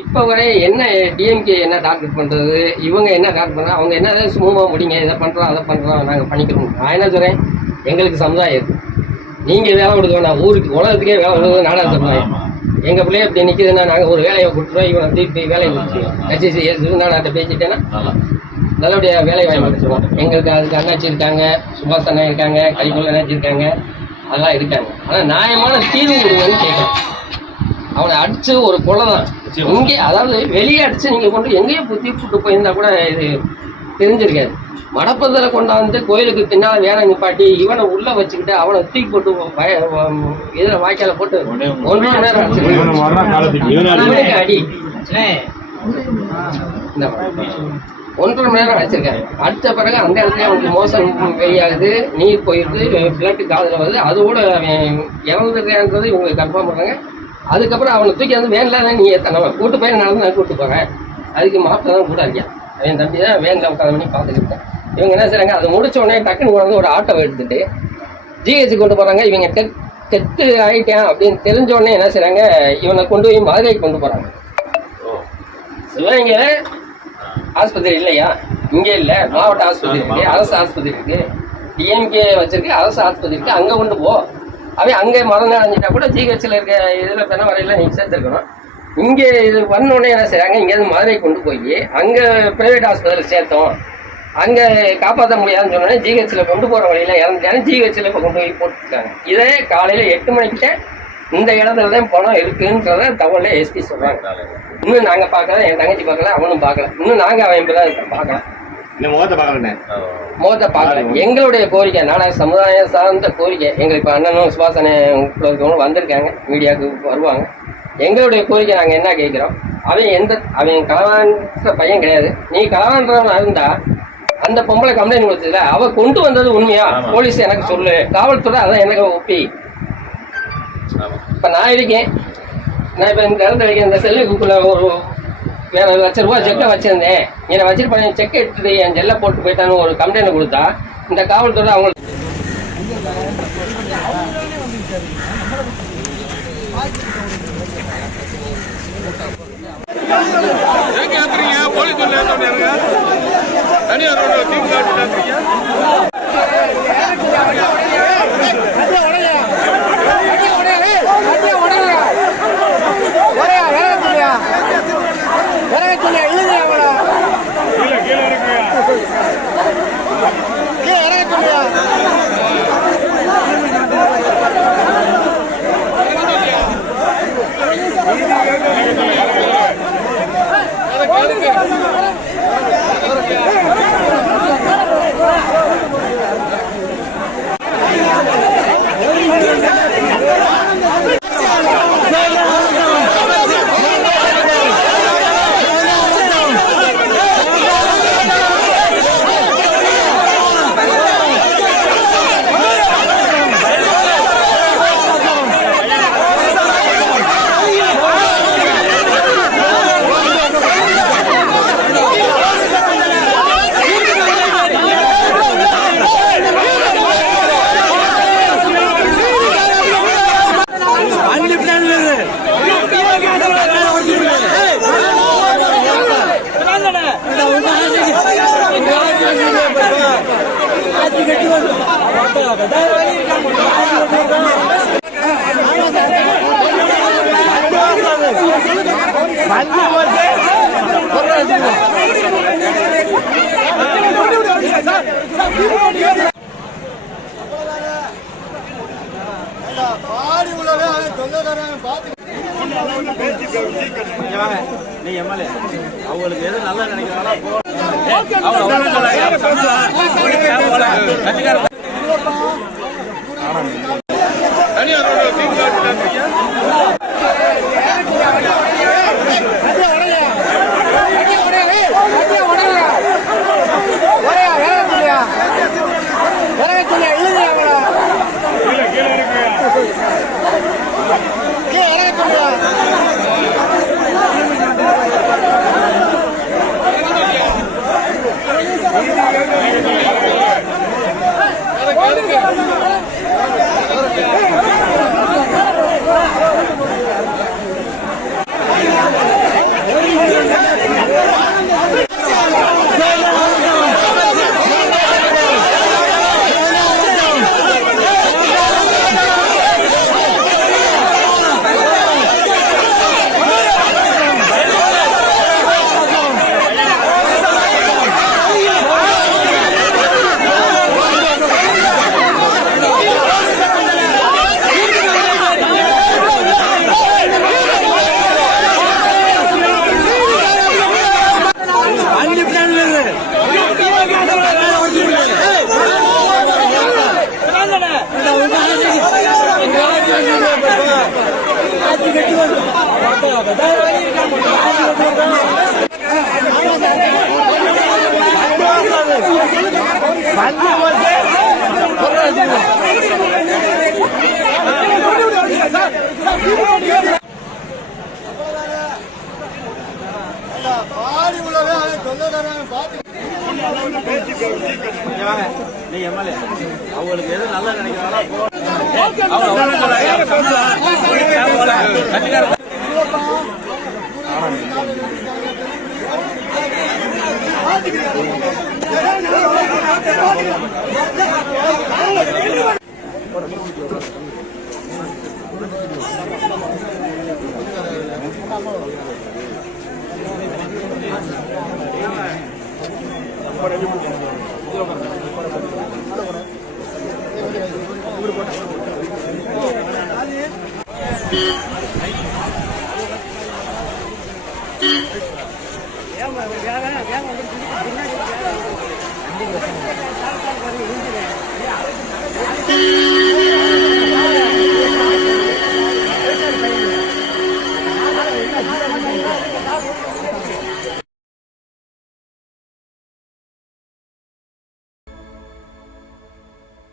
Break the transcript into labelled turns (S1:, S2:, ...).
S1: இப்போ வரை என்ன டிஎம்கே என்ன டார்கெட் பண்ணுறது இவங்க என்ன டார்கெட் பண்ணுறாங்க அவங்க என்ன ஏதாவது சுமூகமாக முடிங்க இதை பண்ணுறோம் அதை பண்ணுறோம் நாங்கள் பண்ணிக்கிறோம். நான் என்ன சொல்கிறேன் எங்களுக்கு சமுதாயம் இருக்கு. நீங்கள் வேலை கொடுக்க வேணாம். ஊருக்கு உலகத்துக்கே வேலை கொடுக்குறது நாடக சமுதாயம் எங்கள் பிள்ளைய இப்படி நிற்கிதுன்னா நாங்கள் ஒரு வேலையை கொடுத்துருவோம். இவனை திருப்பி வேலையை கொடுத்துருவோம் கட்சி நான் பேசிட்டேன்னா நல்லபடியாக வேலை வாங்கி கொடுத்துருவோம். எங்களுக்கு அதுக்கு அண்ணாச்சி இருக்காங்க சுபாஷ் அண்ணா இருக்காங்க கைக்குள்ள அண்ணாச்சி இருக்காங்க அதெல்லாம் இருக்காங்க. ஆனால் நியாயமான தீர்வு கொடுங்கன்னு கேட்குறேன் அவனை அடிச்சு ஒரு கொலை தான் இங்கே அதாவது வெளியே அடிச்சு நீங்க கொண்டு எங்கேயோ புத்தி கூட்டு போயிருந்தா கூட இது தெரிஞ்சிருக்காது. மடப்பதில் கொண்டாந்து கோயிலுக்கு பின்னால வேலை நிப்பாட்டி இவனை உள்ள வச்சுக்கிட்டு அவனை தூக்கி போட்டு வய இதுல வாய்க்கால போட்டு ஒன்றரை மணி நேரம் அடி இந்த ஒன்றரை மணி நேரம் அடிச்சிருக்காரு அடிச்ச பிறகு அந்த இடத்துல அவனுக்கு மோசம் வெளியாகுது நீர் போயிடுது பிளட்டு காதில் வருது. அதோட அவன் இறந்துருக்கான்றது இவங்க கன்ஃபார்ம் பண்ணுறாங்க அதுக்கப்புறம் அவனை தூக்கி வந்து வேனில் நீ ஏற்றணும் கூட்டு போய் நடந்து நான் கூட்டு போகிறேன் அதுக்கு மாப்பிள்ள தான் கூட இருக்கான். அவன் தம்பி தான் வேனில் உட்காந்து பண்ணி இருக்கேன். இவங்க என்ன செய்றாங்க? அதை முடிச்ச உடனே டக்குன்னு கொண்டு வந்து ஒரு ஆட்டோ எடுத்துட்டு ஜிஹெச் கொண்டு போகிறாங்க இவங்க டெத் டெத்து ஆகிட்டான் அப்படின்னு தெரிஞ்ச உடனே என்ன செய்றாங்க? இவனை கொண்டு போய் மதுரைக்கு கொண்டு போகிறாங்க சிவகங்கை ஆஸ்பத்திரி இல்லையா? இங்கே இல்லை. மாவட்ட ஆஸ்பத்திரி இருக்கு. அரசு ஆஸ்பத்திரி இருக்கு. டிஎம்கே வச்சிருக்கு. அரசு ஆஸ்பத்திரி இருக்கு அங்கே கொண்டு போ. அவன் அங்கே மரணம் அடைஞ்சிட்டா கூட ஜிஹெச்சில் இருக்க இதில் பெண்ண வரையில நீங்கள் சேர்த்துருக்கணும். இங்கே இது வந்தோடனே என்ன செய்கிறாங்க இங்கேருந்து மதுரை கொண்டு போய் அங்கே ப்ரைவேட் ஹாஸ்பிட்டலில் சேர்த்தோம். அங்கே காப்பாற்ற முடியாதுன்னு சொன்னோன்னே ஜிஹெச்சில் கொண்டு போகிற வழியில் இறந்துட்டாங்க. ஜிஹெச்சில் இப்போ கொண்டு போய் போட்டுருக்காங்க இதே காலையில் எட்டு மணிக்கு இந்த இடத்துல தான் பணம் இருக்குன்றத தகவலில் எஸ்பி சொல்கிறாங்க இன்னும் நாங்கள் பார்க்கல என் தங்கச்சி பார்க்கல அவனும் பார்க்கல. இன்னும் நாங்கள் அவன் இப்போ தான்
S2: பார்க்கலாம். முகத்தை பார்க்கலண்ணே
S1: முகத்தை பார்க்கல. எங்களுடைய கோரிக்கை நாடக சமுதாயம் சார்ந்த கோரிக்கை. எங்களுக்கு இப்போ அண்ணனும் சுபாசனை இருக்கவங்களும் வந்திருக்காங்க. மீடியாவுக்கு வருவாங்க. எங்களுடைய கோரிக்கை நாங்கள் என்ன கேட்குறோம்? அவன் எந்த அவன் களவான்ற பையன் கிடையாது. நீ களவான்றவன் இருந்தா அந்த பொம்பளை கம்ப்ளைண்ட் கொடுத்ததுல அவ கொண்டு வந்தது உண்மையா? போலீஸ் எனக்கு சொல்லு. காவல்துறை அதான் எனக்கு ஒப்பி. இப்போ நான் இருக்கேன். நான் இப்போ இந்த இடத்துல இருக்கேன். இந்த செல்லுக்குள்ள ஒரு வேற ஒரு லட்ச ரூபா செக்கை வச்சிருந்தேன். என்னை வச்சிருப்பேன் என் செக்கை எடுத்துட்டு என் ஜெல்ல போட்டு போயிட்டான்னு ஒரு கம்ப்ளைண்ட் கொடுத்தா இந்த காவல்துறை
S3: அவங்களுக்கு தனியார் திமுக
S2: எம்எல்ஏ அவங்களுக்கு எது நல்லா நினைக்கிறாங்களோ
S3: தனியார்
S2: பாடி உள்ளவே அதை சொந்தக்காரன் பாத்து அவங்களுக்கு எது நல்லா நினைக்கிறாங்களோ போ. அவங்க அவங்க சொல்றாங்க.